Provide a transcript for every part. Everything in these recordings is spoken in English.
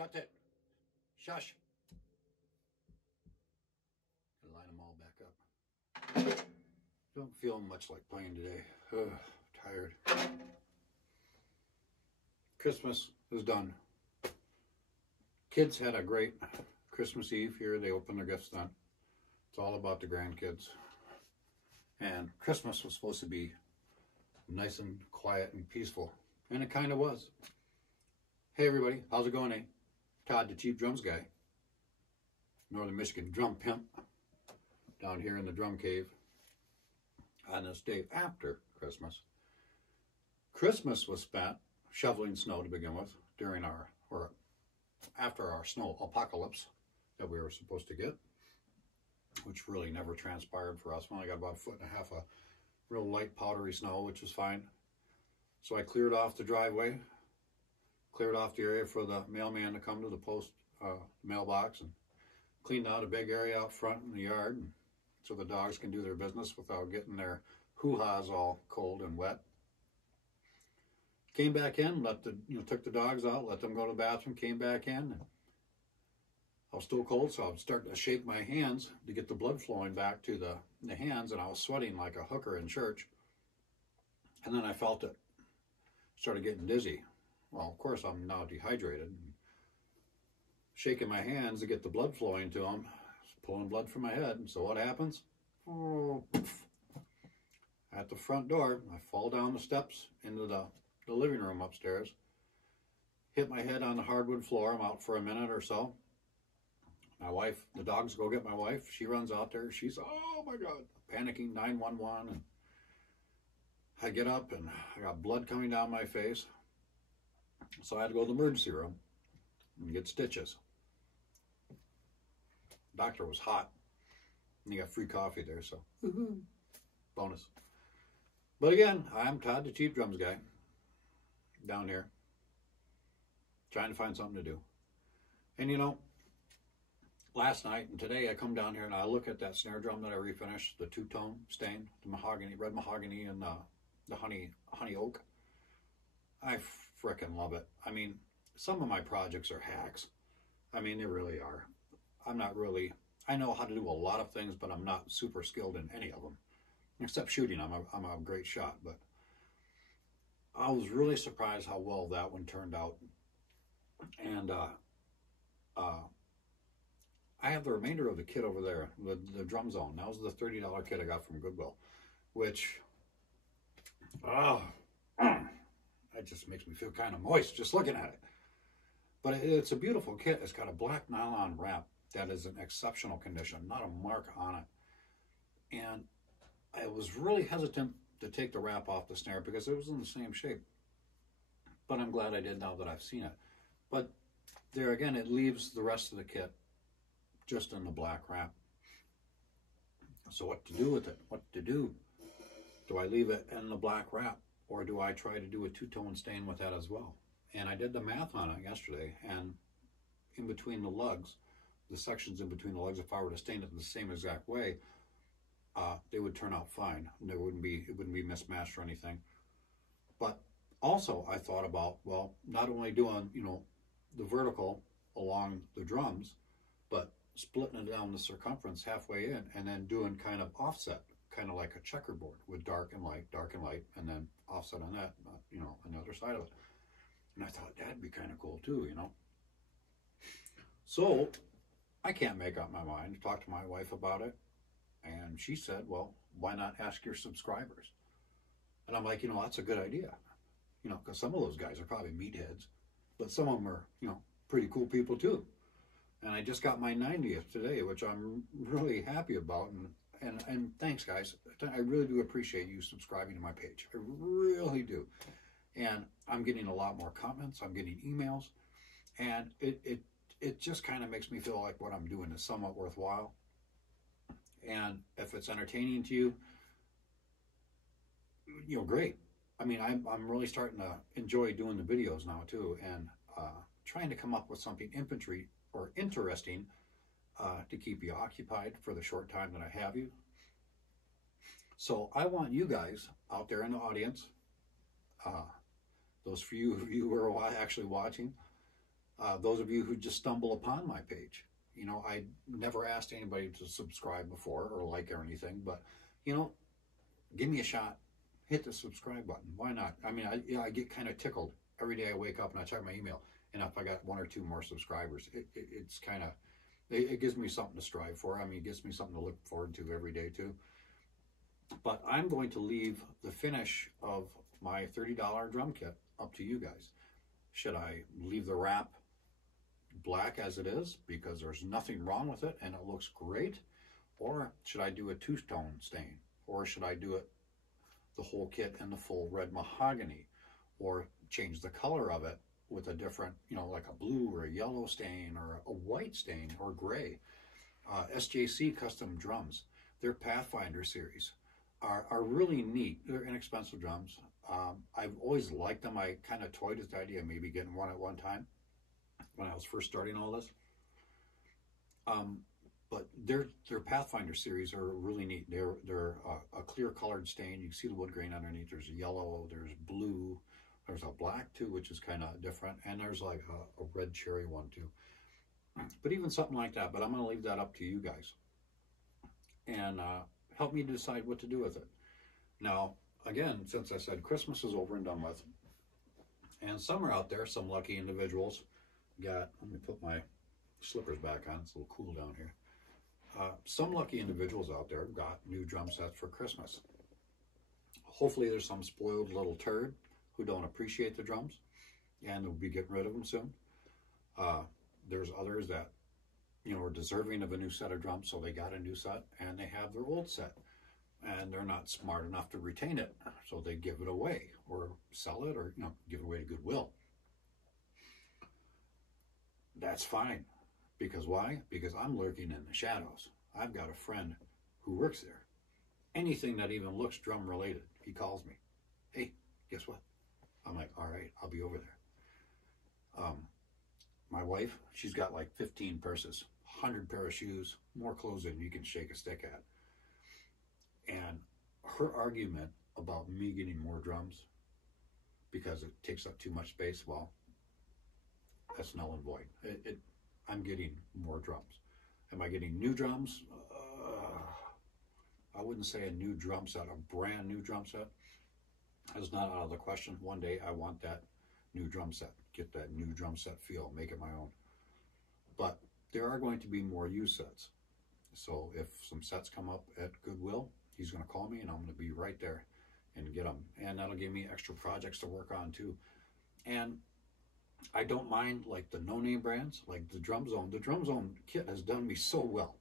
Shut it. Shush. Gotta line them all back up. Don't feel much like playing today. Ugh, tired. Christmas is done. Kids had a great Christmas Eve here. They opened their gifts then. It's all about the grandkids. And Christmas was supposed to be nice and quiet and peaceful. And it kind of was. Hey everybody, how's it going, eh? Todd, the Cheap Drums guy. Northern Michigan drum pimp. Down here in the drum cave. On this day after Christmas. Christmas was spent shoveling snow to begin with during or after our snow apocalypse that we were supposed to get, which really never transpired for us. We only got about 1.5 feet of real light powdery snow, which was fine. So I cleared off the driveway, cleared off the area for the mailman to come to the post mailbox, and cleaned out a big area out front in the yard, and so the dogs can do their business without getting their hoo-ha's all cold and wet. Came back in, took the dogs out, let them go to the bathroom, came back in. And I was still cold, so I was starting to shake my hands to get the blood flowing back to the hands, and I was sweating like a hooker in church. And then I felt it. Started getting dizzy. Well, of course, I'm now dehydrated. Shaking my hands to get the blood flowing to them, pulling blood from my head. So what happens? Oh, at the front door, I fall down the steps into the living room upstairs, hit my head on the hardwood floor. I'm out for a minute or so. My wife, the dogs go get my wife. She runs out there. She's, oh my God, panicking, 911. And I get up and I got blood coming down my face. So I had to go to the emergency room and get stitches. The doctor was hot. And you got free coffee there, so bonus. But again, I'm Todd, the Cheap Drums guy. Down here, trying to find something to do. And you know, last night and today I come down here and I look at that snare drum that I refinished, the two-tone stain, the mahogany, red mahogany, and the honey oak. I frickin' love it. I mean, some of my projects are hacks. I mean, they really are. I know how to do a lot of things, but I'm not super skilled in any of them, except shooting. I'm a great shot, but I was really surprised how well that one turned out. And I have the remainder of the kit over there, the Drum Zone. That was the $30 kit I got from Goodwill, which, that just makes me feel kind of moist just looking at it. But it's a beautiful kit. It's got a black nylon wrap that is in exceptional condition, not a mark on it. And I was really hesitant to take the wrap off the snare because it was in the same shape. But I'm glad I did now that I've seen it. But there again, it leaves the rest of the kit just in the black wrap. So what to do with it? What to do? Do I leave it in the black wrap, or do I try to do a two-tone stain with that as well? And I did the math on it yesterday, and in between the lugs, the sections in between the lugs, if I were to stain it in the same exact way, they would turn out fine. It wouldn't be mismatched or anything. But also I thought about, well, not only doing, the vertical along the drums, but splitting it down the circumference halfway in and then doing kind of offset, kind of like a checkerboard with dark and light, and then offset on that, on the other side of it. And I thought that'd be kind of cool too, So I can't make up my mind. I talked to my wife about it. And she said, well, why not ask your subscribers? And I'm like, that's a good idea. Because some of those guys are probably meatheads, but some of them are, pretty cool people too. And I just got my 90th today, which I'm really happy about. And thanks, guys. I really do appreciate you subscribing to my page. I really do. And I'm getting a lot more comments. I'm getting emails. And it just kind of makes me feel like what I'm doing is somewhat worthwhile. And if it's entertaining to you, great. I mean, I'm really starting to enjoy doing the videos now too, and trying to come up with something interesting to keep you occupied for the short time that I have you. So I want you guys out there in the audience, those few of you who are actually watching, Those of you who just stumble upon my page, you know, I never asked anybody to subscribe before or like or anything, but, you know, give me a shot. Hit the subscribe button. Why not? I mean, I get kind of tickled every day I wake up and I check my email. And if I got 1 or 2 more subscribers, it's kind of, it gives me something to strive for. I mean, it gives me something to look forward to every day too. But I'm going to leave the finish of my $30 drum kit up to you guys. Should I leave the wrap black as it is because there's nothing wrong with it and it looks great? Or should I do a two-tone stain? Or should I do it the whole kit in the full red mahogany? Or change the color of it with a different, you know, like a blue or a yellow stain or a white stain or gray? SJC Custom Drums, their Pathfinder series are really neat. They're inexpensive drums. I've always liked them. I kind of toyed with the idea of maybe getting one at one time when I was first starting all this. But their Pathfinder series are really neat. They're a clear colored stain. You can see the wood grain underneath. There's yellow, there's blue, there's a black too, which is kind of different, and there's like a red cherry one too. But even something like that. But I'm going to leave that up to you guys, and help me decide what to do with it. Now, again, since I said Christmas is over and done with, and some are out there, some lucky individuals got. Let me put my slippers back on. It's a little cool down here. Some lucky individuals out there got new drum sets for Christmas. Hopefully there's some spoiled little turd who don't appreciate the drums, and they'll be getting rid of them soon. There's others that, you know, are deserving of a new set of drums, so they got a new set, and they have their old set, and they're not smart enough to retain it, so they give it away, or sell it, or, you know, give it away to Goodwill. That's fine. Because why? Because I'm lurking in the shadows. I've got a friend who works there. Anything that even looks drum related, he calls me. Hey, guess what? I'm like, all right, I'll be over there. My wife, she's got like 15 purses, 100 pair of shoes, more clothes than you can shake a stick at. And her argument about me getting more drums because it takes up too much space, well, that's null and void. I'm getting more drums. Am I getting new drums? I wouldn't say a new drum set, a brand new drum set. That's not out of the question. One day I want that new drum set, get that new drum set feel, make it my own. But there are going to be more used sets. So if some sets come up at Goodwill, he's going to call me and I'm going to be right there and get them. And that'll give me extra projects to work on too. And I don't mind like the no-name brands, like the Drum Zone. The Drum Zone kit has done me so well,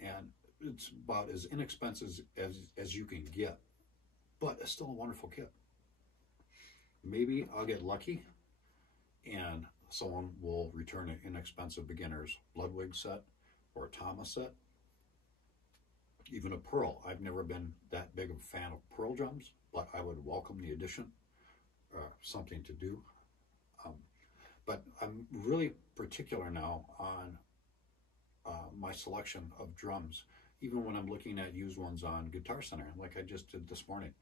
and it's about as inexpensive as you can get, but it's still a wonderful kit. Maybe I'll get lucky, and someone will return an inexpensive beginner's Ludwig set or a Thomas set, even a Pearl. I've never been that big of a fan of Pearl drums, but I would welcome the addition. Something to do. But I'm really particular now on my selection of drums, even when I'm looking at used ones on Guitar Center, like I just did this morning.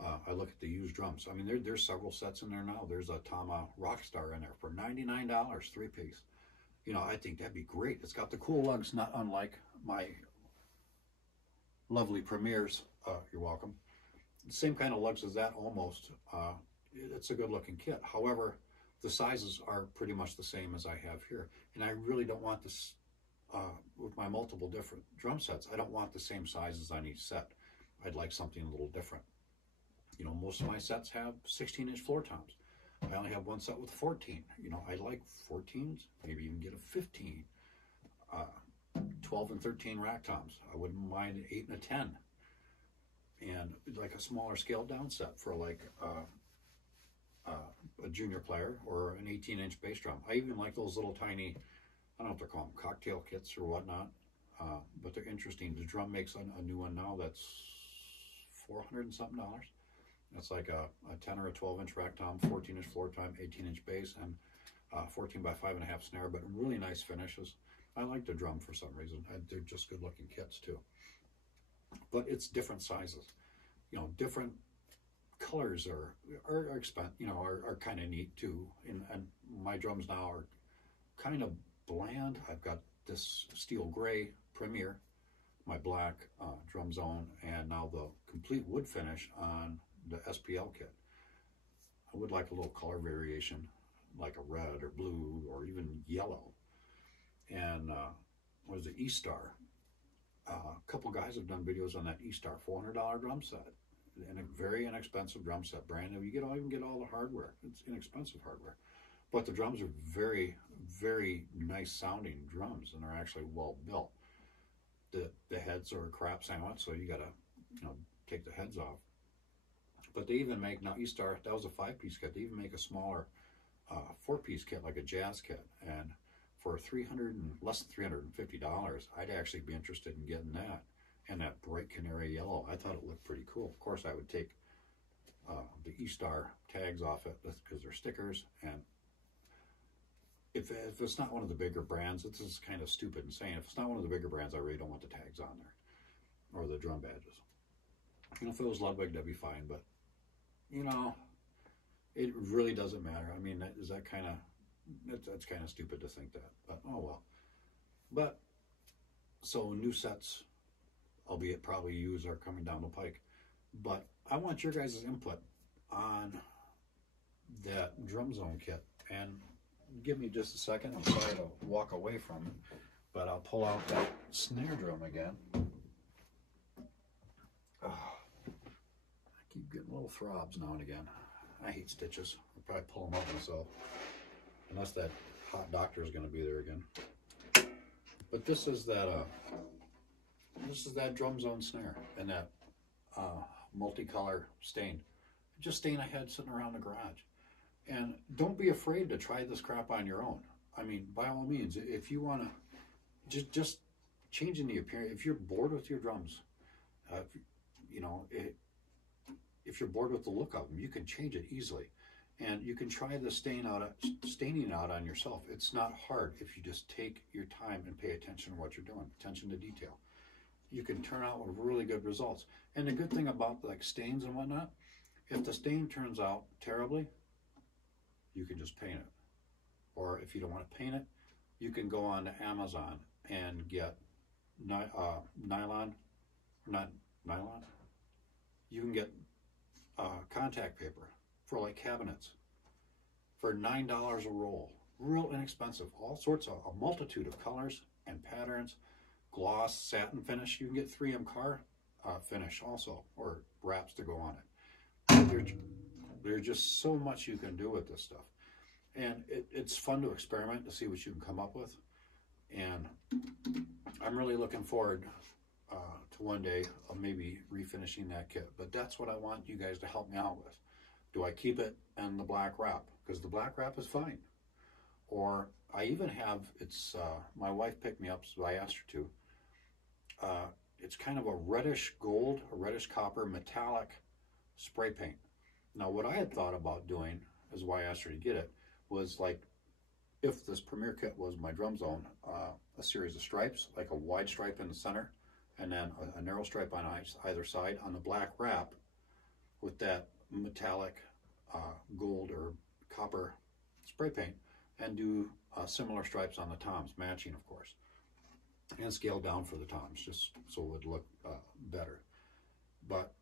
I look at the used drums. I mean, there's several sets in there now. There's a Tama Rockstar in there for $99, 3-piece. You know, I think that'd be great. It's got the cool lugs, not unlike my lovely Premiers. You're welcome. Same kind of lugs as that, almost. It's a good-looking kit. However, the sizes are pretty much the same as I have here. And I really don't want this, with my multiple different drum sets, I don't want the same sizes on each set. I'd like something a little different. You know, most of my sets have 16-inch floor toms. I only have one set with 14. You know, I like 14s, maybe even get a 15. 12 and 13 rack toms. I wouldn't mind an 8 and a 10. And like a smaller scaled down set for like a junior player or an 18-inch bass drum. I even like those little tiny, I don't know what they're called, cocktail kits or whatnot, but they're interesting. The drum makes a new one now that's $400 and something. That's like a 10 or a 12-inch rack tom, 14-inch floor tom, 18-inch bass, and 14 by 5.5 snare, but really nice finishes. I like the drum for some reason. They're just good-looking kits too. But it's different sizes. You know, different colors are kind of neat too. And my drums now are kind of bland. I've got this steel gray Premier, my black drum zone, and now the complete wood finish on the SPL kit. I would like a little color variation, like a red or blue or even yellow. And what is it, E-Star? A couple guys have done videos on that E-Star $400 drum set, and a very inexpensive drum set, brand new. You even get all the hardware. It's inexpensive hardware, but the drums are very, very nice sounding drums, and they're actually well built. The heads are a crap sandwich, so you gotta, take the heads off. But they even make, now E-Star, that was a 5-piece kit. They even make a smaller 4-piece kit, like a jazz kit, and for less than $350, I'd actually be interested in getting that, and that bright canary yellow. I thought it looked pretty cool. Of course, I would take the E-Star tags off it because they're stickers, and if it's not one of the bigger brands, this is kind of stupid and saying, if it's not one of the bigger brands, I really don't want the tags on there, or the drum badges. If it was Ludwig, that'd be fine, but, it really doesn't matter. I mean, that's kind of stupid to think that, but oh well. But, so new sets, albeit probably used, are coming down the pike. But I want your guys' input on that drum zone kit, and give me just a second. I'm sorry to walk away from it, but I'll pull out that snare drum again. Oh, I keep getting little throbs now and again. I hate stitches. I'll probably pull them out myself, unless that hot doctor is going to be there again. But this is that drum zone snare, and that multicolor stain. Just stain I had sitting around the garage. And don't be afraid to try this crap on your own. I mean, by all means, if you want to just changing the appearance. If you're bored with your drums, if you're bored with the look of them, you can change it easily. And you can try the staining out on yourself. It's not hard if you just take your time and pay attention to what you're doing, attention to detail. You can turn out with really good results. And the good thing about like stains and whatnot, if the stain turns out terribly, you can just paint it. Or if you don't want to paint it, you can go on to Amazon and get you can get contact paper for like cabinets for $9 a roll. Real inexpensive. All sorts of, a multitude of colors and patterns, gloss, satin finish. You can get 3M car finish also, or wraps to go on it. There's just so much you can do with this stuff. And it's fun to experiment to see what you can come up with. And I'm really looking forward to one day of maybe refinishing that kit. But that's what I want you guys to help me out with. Do I keep it in the black wrap? Because the black wrap is fine. Or I even have, my wife picked me up, so I asked her to. It's kind of a reddish gold, a reddish copper metallic spray paint. Now what I had thought about doing, is why I asked her to get it, was like, if this Premier kit was my drum zone, a series of stripes, like a wide stripe in the center, and then a narrow stripe on either side on the black wrap with that metallic gold or copper spray paint, and do similar stripes on the toms, matching of course, and scale down for the toms, just so it would look better. But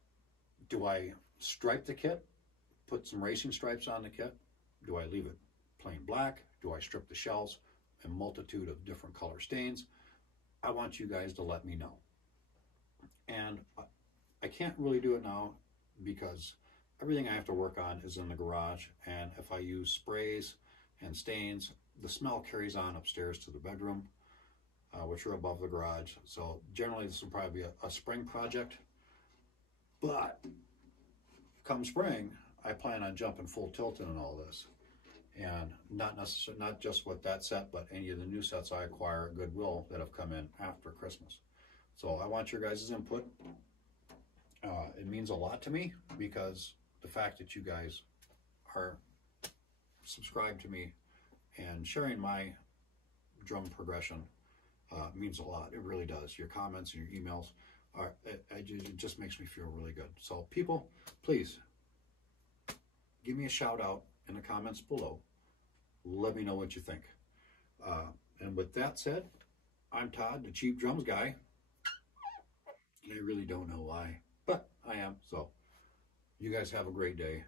do I stripe the kit, put some racing stripes on the kit? Do I leave it plain black? Do I strip the shells? A multitude of different color stains? I want you guys to let me know. And I can't really do it now because everything I have to work on is in the garage, and if I use sprays and stains, the smell carries on upstairs to the bedroom, which are above the garage. So generally this will probably be a spring project, but come spring, I plan on jumping full tilt in all this. And not just with that set, but any of the new sets I acquire at Goodwill that have come in after Christmas. So I want your guys' input. It means a lot to me, because the fact that you guys are subscribed to me and sharing my drum progression means a lot. It really does. Your comments and your emails, it just makes me feel really good. So people, please give me a shout out in the comments below. Let me know what you think. And with that said, I'm Todd, the cheap drums guy. And I really don't know why, but I am. So you guys have a great day.